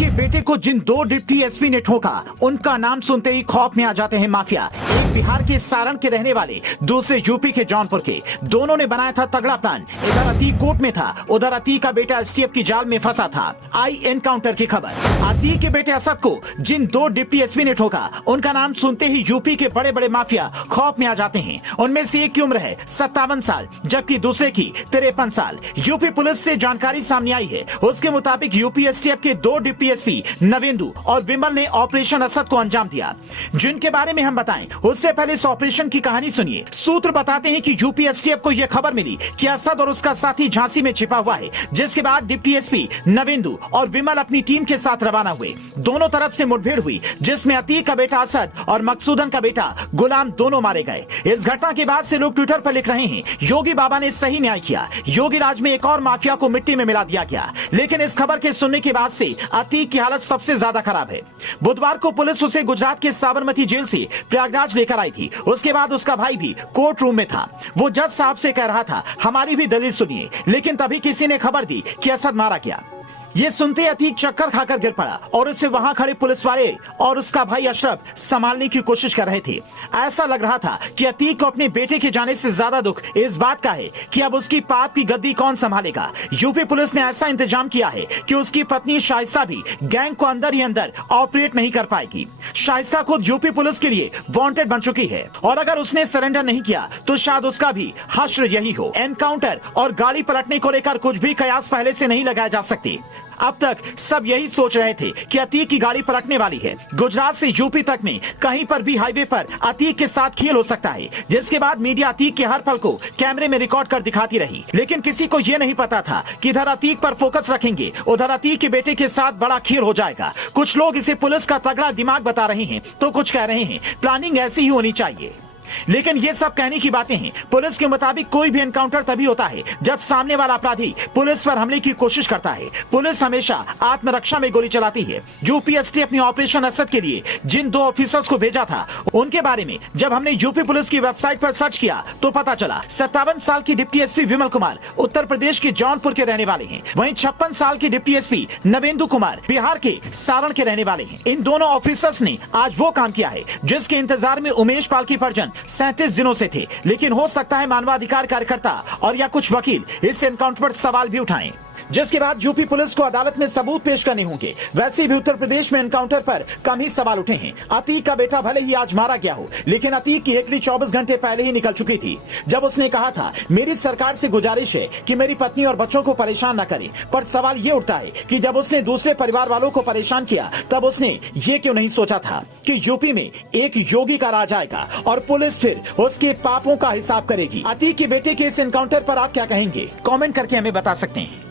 के बेटे को जिन दो डिप्टी एसपी ने ठोका, उनका नाम सुनते ही खौफ में आ जाते हैं माफिया। एक बिहार के सारण के रहने वाले, दूसरे यूपी के जौनपुर के। दोनों ने बनाया था तगड़ा प्लान। इधर अतीक कोर्ट में था, उधर अतीक का बेटा एसटीएफ की जाल में फंसा था। आई एनकाउंटर की खबर। अतीक के बेटे असद को जिन दो डिप्टी एसपी ने ठोका, उनका नाम सुनते ही यूपी के बड़े बड़े माफिया खौफ में आ जाते हैं। उनमें से एक की उम्र है 57 साल, जबकि दूसरे की 53 साल। यूपी पुलिस से जानकारी सामने आई है, उसके मुताबिक यूपी एसटीएफ के दो डिप्टी एसपी नवेंदु और विमल ने ऑपरेशन असद को अंजाम दिया। जिनके बारे में हम बताएं, उससे पहले इस ऑपरेशन की कहानी सुनिए। सूत्र बताते हैं कि यूपी एसटीएफ को यह खबर मिली कि असद और उसका साथी झांसी में छिपा हुआ है, जिसके बाद डिप्टी एसपी नवेंदु और विमल अपनी टीम के साथ रवाना हुए। दोनों तरफ से मुठभेड़ हुई, जिसमें अतीक का बेटा असद और मकसूदन का बेटा गुलाम दोनों मारे गए। इस घटना के बाद से लोग ट्विटर पर लिख रहे हैं, योगी बाबा ने सही न्याय किया, योगी राज में एक और माफिया को मिट्टी में मिला दिया गया। लेकिन इस खबर के सुनने के बाद से अतीक की हालत सबसे ज्यादा खराब है। बुधवार को पुलिस उसे गुजरात के साबरमती जेल से प्रयागराज लेकर आई थी। उसके बाद उसका भाई भी कोर्ट रूम में था। वो जज साहब से कह रहा था, हमारी भी दलील सुनिए। लेकिन तभी किसी ने खबर दी कि असद मारा गया। ये सुनते अतीक चक्कर खाकर गिर पड़ा और उसे वहां खड़े पुलिस वाले और उसका भाई अशरफ संभालने की कोशिश कर रहे थे। ऐसा लग रहा था कि अतीक को अपने बेटे के जाने से ज्यादा दुख इस बात का है कि अब उसकी पाप की गद्दी कौन संभालेगा। यूपी पुलिस ने ऐसा इंतजाम किया है कि उसकी पत्नी शाइस्ता भी गैंग को अंदर ही अंदर ऑपरेट नहीं कर पाएगी। शाइस्ता खुद यूपी पुलिस के लिए वांटेड बन चुकी है और अगर उसने सरेंडर नहीं किया तो शायद उसका भी हश्र यही हो। एनकाउंटर और गाड़ी पलटने को लेकर कुछ भी कयास पहले से नहीं लगाए जा सकते। अब तक सब यही सोच रहे थे कि अतीक की गाड़ी पलटने वाली है। गुजरात से यूपी तक में कहीं पर भी हाईवे पर अतीक के साथ खेल हो सकता है, जिसके बाद मीडिया अतीक के हर पल को कैमरे में रिकॉर्ड कर दिखाती रही। लेकिन किसी को यह नहीं पता था कि इधर अतीक पर फोकस रखेंगे, उधर अतीक के बेटे के साथ बड़ा खेल हो जाएगा। कुछ लोग इसे पुलिस का तगड़ा दिमाग बता रहे हैं, तो कुछ कह रहे हैं प्लानिंग ऐसी ही होनी चाहिए। लेकिन ये सब कहने की बातें हैं। पुलिस के मुताबिक कोई भी एनकाउंटर तभी होता है जब सामने वाला अपराधी पुलिस पर हमले की कोशिश करता है। पुलिस हमेशा आत्मरक्षा में गोली चलाती है। यूपी एसटीएफ ने ऑपरेशन असद के लिए जिन दो ऑफिसर्स को भेजा था, उनके बारे में जब हमने यूपी पुलिस की वेबसाइट पर सर्च किया तो पता चला 57 साल की डिप्टी एसपी विमल कुमार उत्तर प्रदेश के जौनपुर के रहने वाले हैं। वहीं 56 साल की डिप्टी एसपी नवेंदु कुमार बिहार के सारण के रहने वाले हैं। इन दोनों ऑफिसर्स ने आज वो काम किया है जिसके इंतजार में उमेश पाल की परिजन 37 दिनों से थे। लेकिन हो सकता है मानवाधिकार कार्यकर्ता और या कुछ वकील इस एनकाउंटर पर सवाल भी उठाएं, जिसके बाद यूपी पुलिस को अदालत में सबूत पेश करने होंगे। वैसे भी उत्तर प्रदेश में एनकाउंटर पर कम ही सवाल उठे हैं। अतीक का बेटा भले ही आज मारा गया हो, लेकिन अतीक की हेकड़ी 24 घंटे पहले ही निकल चुकी थी, जब उसने कहा था, मेरी सरकार से गुजारिश है कि मेरी पत्नी और बच्चों को परेशान न करे। पर सवाल ये उठता है कि जब उसने दूसरे परिवार वालों को परेशान किया, तब उसने ये क्यों नहीं सोचा था कि यूपी में एक योगी का राज आएगा और पुलिस फिर उसके पापों का हिसाब करेगी। अतीक के बेटे के इस एनकाउंटर पर आप क्या कहेंगे? कमेंट करके हमें बता सकते हैं।